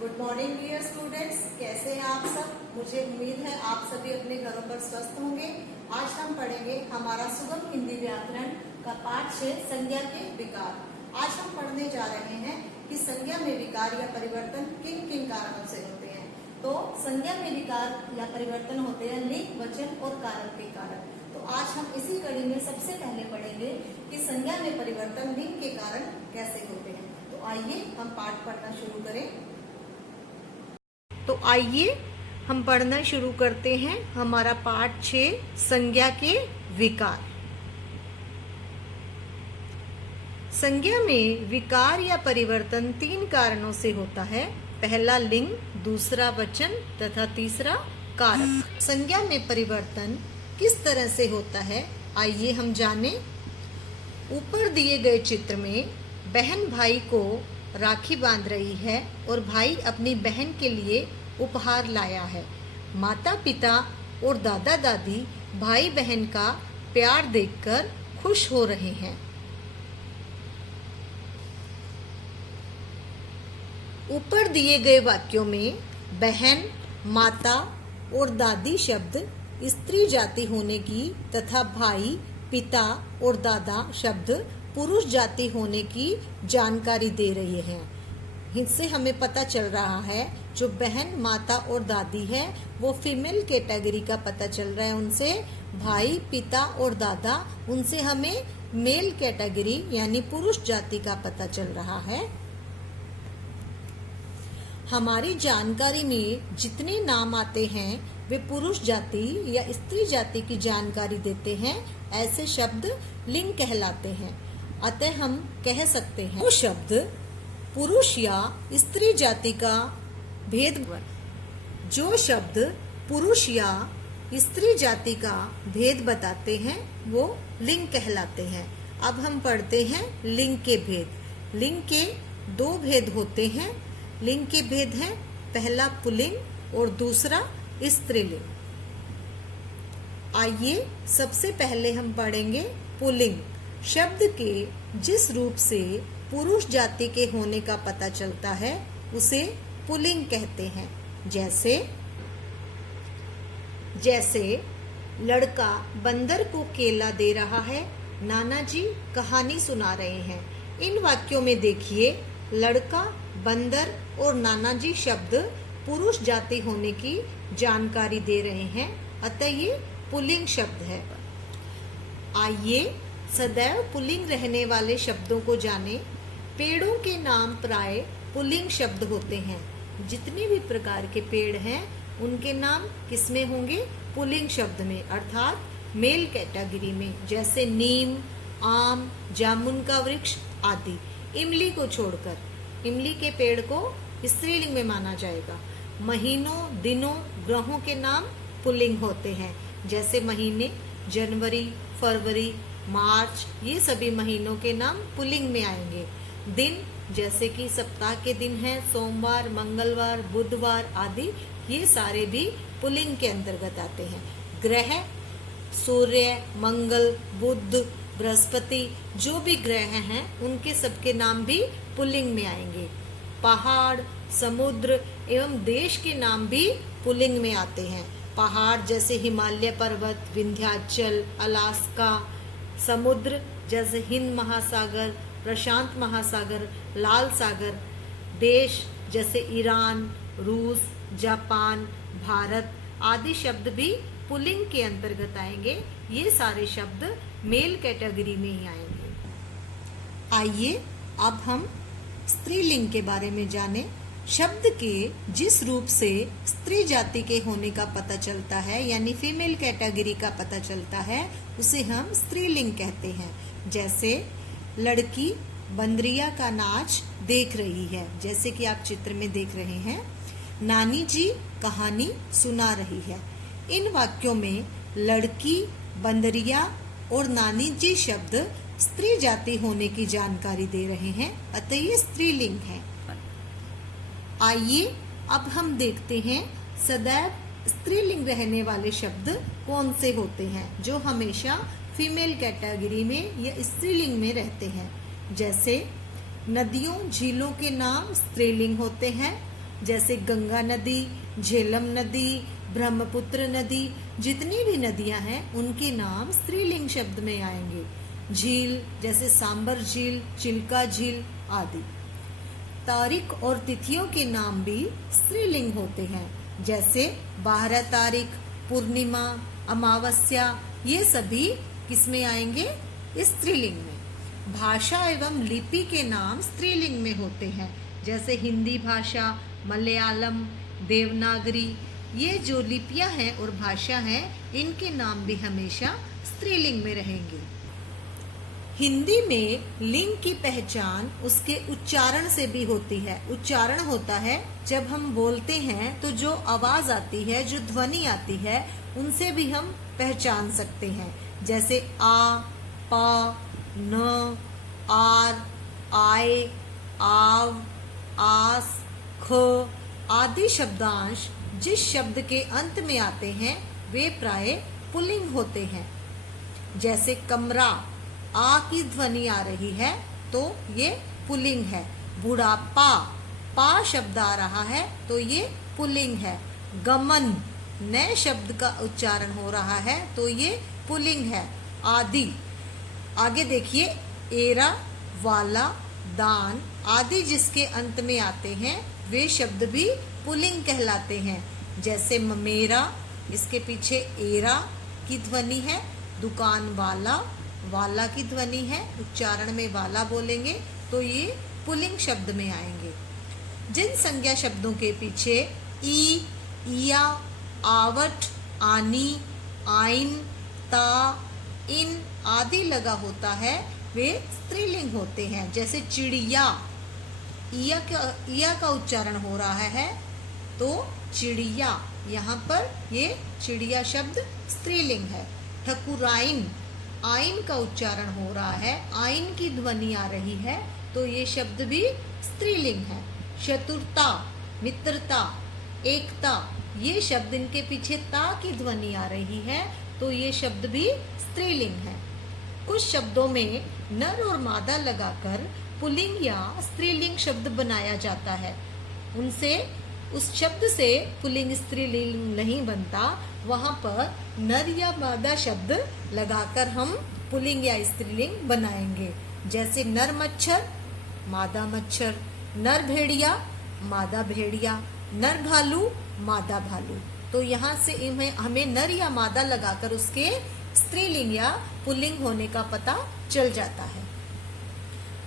Good morning dear students, कैसे हैं आप सब। मुझे उम्मीद है आप सभी अपने घरों पर स्वस्थ होंगे। आज हम पढ़ेंगे हमारा सुगम हिंदी व्याकरण का पाठ 6 संज्ञा के विकार। आज हम पढ़ने जा रहे हैं कि संज्ञा में विकार या परिवर्तन किन किन कारणों से होते हैं। तो संज्ञा में विकार या परिवर्तन होते हैं लिंग, वचन और कारक के कारण। तो आज हम इसी कड़ी में सबसे पहले पढ़ेंगे कि संज्ञा में परिवर्तन लिंग के कारण कैसे होते हैं। तो आइए हम पाठ पढ़ना शुरू करें। तो आइए हम पढ़ना शुरू करते हैं हमारा पाठ 6 संज्ञा के विकार। संज्ञा में विकार या परिवर्तन 3 कारणों से होता है। पहला लिंग, दूसरा वचन तथा तीसरा कारक। संज्ञा में परिवर्तन किस तरह से होता है, आइए हम जानें। ऊपर दिए गए चित्र में बहन भाई को राखी बांध रही है और भाई अपनी बहन के लिए उपहार लाया है। माता पिता और दादा दादी भाई बहन का प्यार देखकर खुश हो रहे हैं। ऊपर दिए गए वाक्यों में बहन, माता और दादी शब्द स्त्री जाति होने की तथा भाई, पिता और दादा शब्द पुरुष जाति होने की जानकारी दे रही हैं। इससे हमें पता चल रहा है जो बहन, माता और दादी है वो फीमेल कैटेगरी का पता चल रहा है। उनसे भाई, पिता और दादा, उनसे हमें मेल कैटेगरी यानी पुरुष जाति का पता चल रहा है। हमारी जानकारी में जितने नाम आते हैं वे पुरुष जाति या स्त्री जाति की जानकारी देते हैं। ऐसे शब्द लिंग कहलाते हैं। अतः हम कह सकते हैं वो शब्द पुरुष या स्त्री जाति का भेद, जो शब्द पुरुष या स्त्री जाति का भेद बताते हैं वो लिंग कहलाते हैं। अब हम पढ़ते हैं लिंग के भेद। लिंग के 2 भेद होते हैं। लिंग के भेद हैं पहला पुल्लिंग और दूसरा स्त्रीलिंग। आइए सबसे पहले हम पढ़ेंगे पुल्लिंग। शब्द के जिस रूप से पुरुष जाति के होने का पता चलता है उसे पुल्लिंग कहते हैं। जैसे लड़का बंदर को केला दे रहा है, नाना जी कहानी सुना रहे हैं। इन वाक्यों में देखिए लड़का, बंदर और नाना जी शब्द पुरुष जाति होने की जानकारी दे रहे हैं। अतः ये पुल्लिंग शब्द है। आइए सदैव पुल्लिंग रहने वाले शब्दों को जानें। पेड़ों के नाम प्राय पुल्लिंग शब्द होते हैं। जितने भी प्रकार के पेड़ हैं उनके नाम किसमें होंगे? पुल्लिंग शब्द में, अर्थात मेल कैटेगरी में। जैसे नीम, आम, जामुन का वृक्ष आदि। इमली को छोड़कर, इमली के पेड़ को स्त्रीलिंग में माना जाएगा। महीनों, दिनों, ग्रहों के नाम पुल्लिंग होते हैं। जैसे महीने जनवरी, फरवरी, मार्च, ये सभी महीनों के नाम पुल्लिंग में आएंगे। दिन जैसे कि सप्ताह के दिन हैं सोमवार, मंगलवार, बुधवार आदि, ये सारे भी पुल्लिंग के अंतर्गत आते हैं। ग्रह सूर्य, मंगल, बुध, बृहस्पति, जो भी ग्रह हैं उनके सबके नाम भी पुल्लिंग में आएंगे। पहाड़, समुद्र एवं देश के नाम भी पुल्लिंग में आते हैं। पहाड़ जैसे हिमालय पर्वत, विंध्याचल, अलास्का। समुद्र जैसे हिंद महासागर, प्रशांत महासागर, लाल सागर। देश जैसे ईरान, रूस, जापान, भारत आदि शब्द भी पुल्लिंग के अंतर्गत आएंगे। ये सारे शब्द मेल कैटेगरी में ही आएंगे। आइए अब हम स्त्रीलिंग के बारे में जानें। शब्द के जिस रूप से स्त्री जाति के होने का पता चलता है यानी फीमेल कैटेगरी का पता चलता है उसे हम स्त्रीलिंग कहते हैं। जैसे लड़की बंदरिया का नाच देख रही है, जैसे कि आप चित्र में देख रहे हैं। नानी जी कहानी सुना रही है। इन वाक्यों में लड़की, बंदरिया और नानी जी शब्द स्त्री जाति होने की जानकारी दे रहे हैं। अतः ये स्त्रीलिंग है। आइए अब हम देखते हैं सदैव स्त्रीलिंग रहने वाले शब्द कौन से होते हैं जो हमेशा फीमेल कैटेगरी में या स्त्रीलिंग में रहते हैं। जैसे नदियों, झीलों के नाम स्त्रीलिंग होते हैं। जैसे गंगा नदी, झेलम नदी, ब्रह्मपुत्र नदी, जितनी भी नदियां हैं उनके नाम स्त्रीलिंग शब्द में आएंगे। झील जैसे सांबर झील, चिल्का झील आदि। तारीख और तिथियों के नाम भी स्त्रीलिंग होते हैं, जैसे 12 तारीख, पूर्णिमा, अमावस्या, ये सभी किसमें आएंगे? स्त्रीलिंग में। भाषा एवं लिपि के नाम स्त्रीलिंग में होते हैं, जैसे हिंदी भाषा, मलयालम, देवनागरी, ये जो लिपियां हैं और भाषा हैं इनके नाम भी हमेशा स्त्रीलिंग में रहेंगे। हिंदी में लिंग की पहचान उसके उच्चारण से भी होती है। उच्चारण होता है जब हम बोलते हैं तो जो आवाज आती है, जो ध्वनि आती है, उनसे भी हम पहचान सकते हैं, जैसे आ, पा, न, आर, आए, आव, आस, ख आदि शब्दांश जिस शब्द के अंत में आते हैं वे प्राय पुल्लिंग होते हैं। जैसे कमरा, आ की ध्वनि आ रही है तो ये पुल्लिंग है। बुढ़ापा, पा शब्द आ रहा है तो ये पुल्लिंग है। गमन, नए शब्द का उच्चारण हो रहा है तो ये पुल्लिंग है आदि। आगे देखिए, एरा, वाला, दान आदि जिसके अंत में आते हैं वे शब्द भी पुल्लिंग कहलाते हैं। जैसे ममेरा, इसके पीछे एरा की ध्वनि है। दुकान वाला, वाला की ध्वनि है, उच्चारण में वाला बोलेंगे तो ये पुल्लिंग शब्द में आएंगे। जिन संज्ञा शब्दों के पीछे ई, इया, आवट, आनी, आइन, ता, इन आदि लगा होता है वे स्त्रीलिंग होते हैं। जैसे चिड़िया, इया का उच्चारण हो रहा है तो चिड़िया, यहाँ पर ये चिड़िया शब्द स्त्रीलिंग है। ठकुराइन, आइन का उच्चारण हो रहा है, आइन की ध्वनि आ रही है तो ये शब्द भी स्त्रीलिंग है। चतुरता, मित्रता, एकता, ये शब्द इनके पीछे ता की ध्वनि आ रही है तो ये शब्द भी स्त्रीलिंग है। कुछ शब्दों में नर और मादा लगाकर पुल्लिंग या स्त्रीलिंग शब्द बनाया जाता है। उनसे उस शब्द से पुल्लिंग स्त्रीलिंग नहीं बनता, वहां पर नर या मादा शब्द लगाकर हम पुल्लिंग या स्त्रीलिंग बनाएंगे। जैसे नर मच्छर, मादा मच्छर, नर भेड़िया, मादा भेड़िया, नर भालू, मादा भालू। तो यहाँ से हमें नर या मादा लगाकर उसके स्त्रीलिंग या पुल्लिंग होने का पता चल जाता है।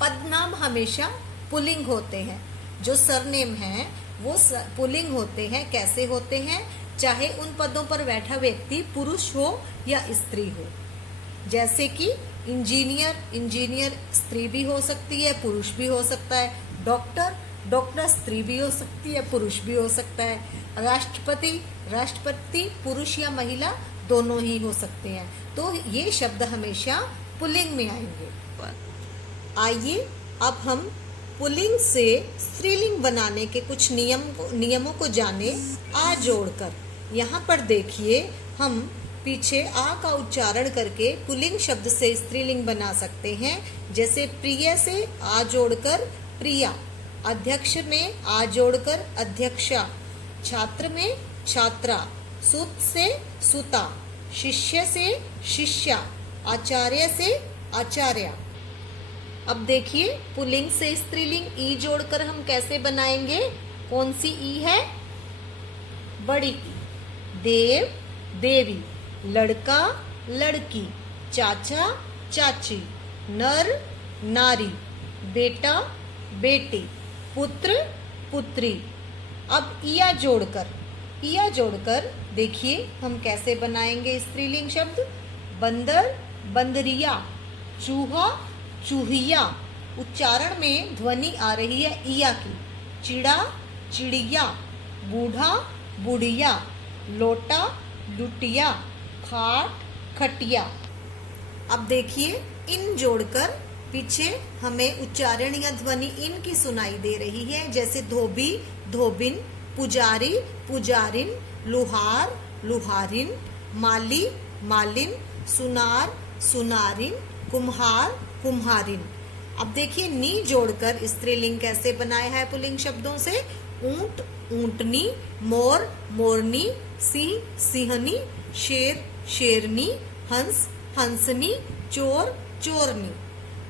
पदनाम हमेशा पुल्लिंग होते हैं। जो सरनेम हैं वो पुल्लिंग होते हैं। कैसे होते हैं? चाहे उन पदों पर बैठा व्यक्ति पुरुष हो या स्त्री हो। जैसे कि इंजीनियर, इंजीनियर स्त्री भी हो सकती है, पुरुष भी हो सकता है। डॉक्टर, डॉक्टर स्त्री भी हो सकती है, पुरुष भी हो सकता है। राष्ट्रपति, राष्ट्रपति पुरुष या महिला दोनों ही हो सकते हैं। तो ये शब्द हमेशा पुल्लिंग में आएंगे। आइए अब हम पुल्लिंग से स्त्रीलिंग बनाने के कुछ नियमों को जाने आ जोड़कर। यहाँ पर देखिए, हम पीछे आ का उच्चारण करके पुल्लिंग शब्द से स्त्रीलिंग बना सकते हैं। जैसे प्रिय से आ जोड़कर प्रिया, अध्यक्ष में आ जोड़कर अध्यक्षा, छात्र में छात्रा, सुत से सुता, शिष्य से शिष्या, आचार्य से आचार्य। अब देखिए, पुल्लिंग से स्त्रीलिंग ई जोड़कर हम कैसे बनाएंगे? कौन सी ई है? बड़ी ई। देव, देवी, लड़का, लड़की, चाचा, चाची, नर, नारी, बेटा, बेटी, पुत्र, पुत्री। अब इया जोड़कर देखिए हम कैसे बनाएंगे स्त्रीलिंग शब्द। बंदर, बंदरिया, चूहा, चूहिया, उच्चारण में ध्वनि आ रही है इया की। चिड़ा, चिड़िया, बूढ़ा, बुढ़िया, लोटा, लुटिया, खाट, खटिया। अब देखिए, इन जोड़कर पीछे हमें उच्चारण या ध्वनि इन की सुनाई दे रही है। जैसे धोबी, धोबिन, पुजारी, पुजारिन, लुहार, लुहारिन, माली, मालिन, सुनार, सुनारिन, कुम्हार, कुम्हारिन। अब देखिए, नी जोड़कर स्त्रीलिंग कैसे बनाया है पुल्लिंग शब्दों से। ऊंट ऊंटनी, मोर मोरनी, सिंह सिंहनी, शेर शेरनी, हंस हंसनी, चोर चोरनी।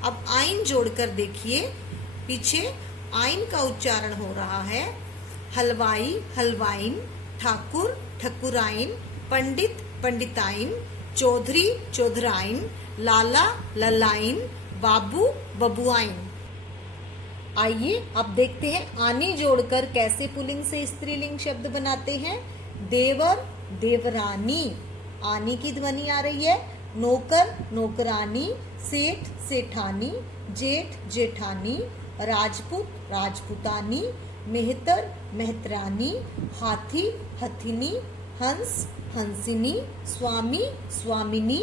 अब आइन जोड़कर देखिए, पीछे आइन का उच्चारण हो रहा है। हलवाई हलवाइन, ठाकुर ठकुराइन, पंडित पंडिताइन, चौधरी चौधराइन, लाला ललाइन, बाबू बबुआइन। आइए अब देखते हैं आनी जोड़कर कैसे पुल्लिंग से स्त्रीलिंग शब्द बनाते हैं। देवर देवरानी, आनी की ध्वनि आ रही है। नौकर नौकरानी, सेठ सेठानी, जेठ जेठानी, राजपूत राजपूतानी, मेहतर मेहतरानी, हाथी हथिनी, हंस हंसिनी, स्वामी स्वामिनी।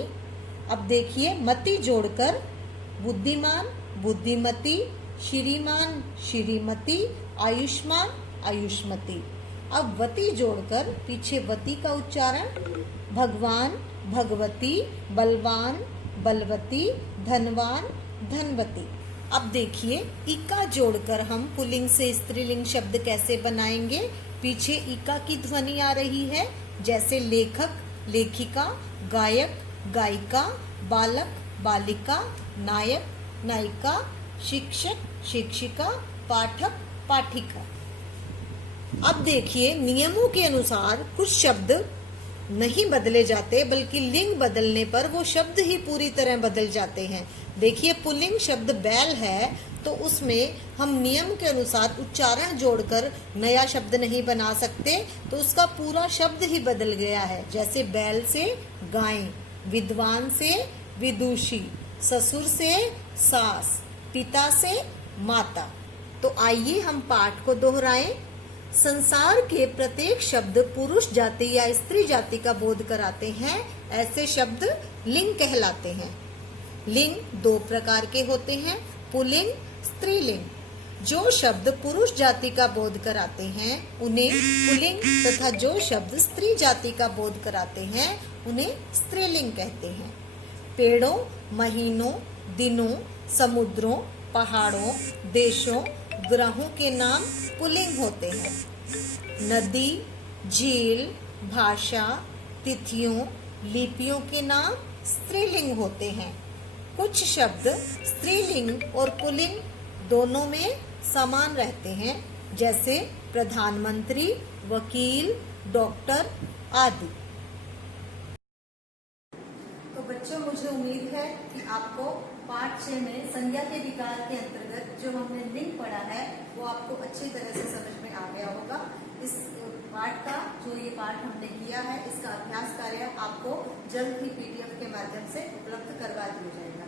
अब देखिए मति जोड़कर बुद्धिमान बुद्धिमती, श्रीमान श्रीमती, आयुष्मान आयुष्मती। अब वती जोड़कर पीछे वती का उच्चारण, भगवान भगवती, बलवान बलवती, धनवान धनवती। अब देखिए इका जोड़कर हम पुल्लिंग से स्त्रीलिंग शब्द कैसे बनाएंगे। पीछे इका की ध्वनि आ रही है, जैसे लेखक लेखिका, गायक गायिका, बालक बालिका, नायक नायिका, शिक्षक शिक्षिका, पाठक पाठिका। अब देखिए नियमों के अनुसार कुछ शब्द नहीं बदले जाते, बल्कि लिंग बदलने पर वो शब्द ही पूरी तरह बदल जाते हैं। देखिए पुल्लिंग शब्द बैल है, तो उसमें हम नियम के अनुसार उच्चारण जोड़कर नया शब्द नहीं बना सकते, तो उसका पूरा शब्द ही बदल गया है। जैसे बैल से गाय, विद्वान से विदुषी, ससुर से सास, पिता से माता। तो आइए हम पाठ को दोहराएं। संसार के प्रत्येक शब्द पुरुष जाति या स्त्री जाति का बोध कराते हैं, ऐसे शब्द लिंग कहलाते हैं। लिंग दो प्रकार के होते हैं, पुल्लिंग स्त्रीलिंग। जो शब्द पुरुष जाति का बोध कराते हैं उन्हें पुल्लिंग, तथा जो शब्द स्त्री जाति का बोध कराते हैं उन्हें स्त्रीलिंग कहते हैं। पेड़ों महीनों दिनों समुद्रों पहाड़ों देशों ग्रहों के नाम पुल्लिंग होते हैं। नदी झील भाषा तिथियों लिपियों के नाम स्त्रीलिंग होते हैं। कुछ शब्द स्त्रीलिंग और पुल्लिंग दोनों में समान रहते हैं, जैसे प्रधानमंत्री, वकील, डॉक्टर आदि। तो बच्चों, मुझे उम्मीद है कि आपको पाठ 6 में संज्ञा के विकार के अंतर्गत जो हमने लिंग पढ़ा है वो आपको अच्छी तरह से समझ में आ गया होगा। इस पाठ का जो ये पाठ हमने किया है, इसका अभ्यास कार्य आपको जल्द ही PDF के माध्यम से उपलब्ध करवा दिया जाएगा।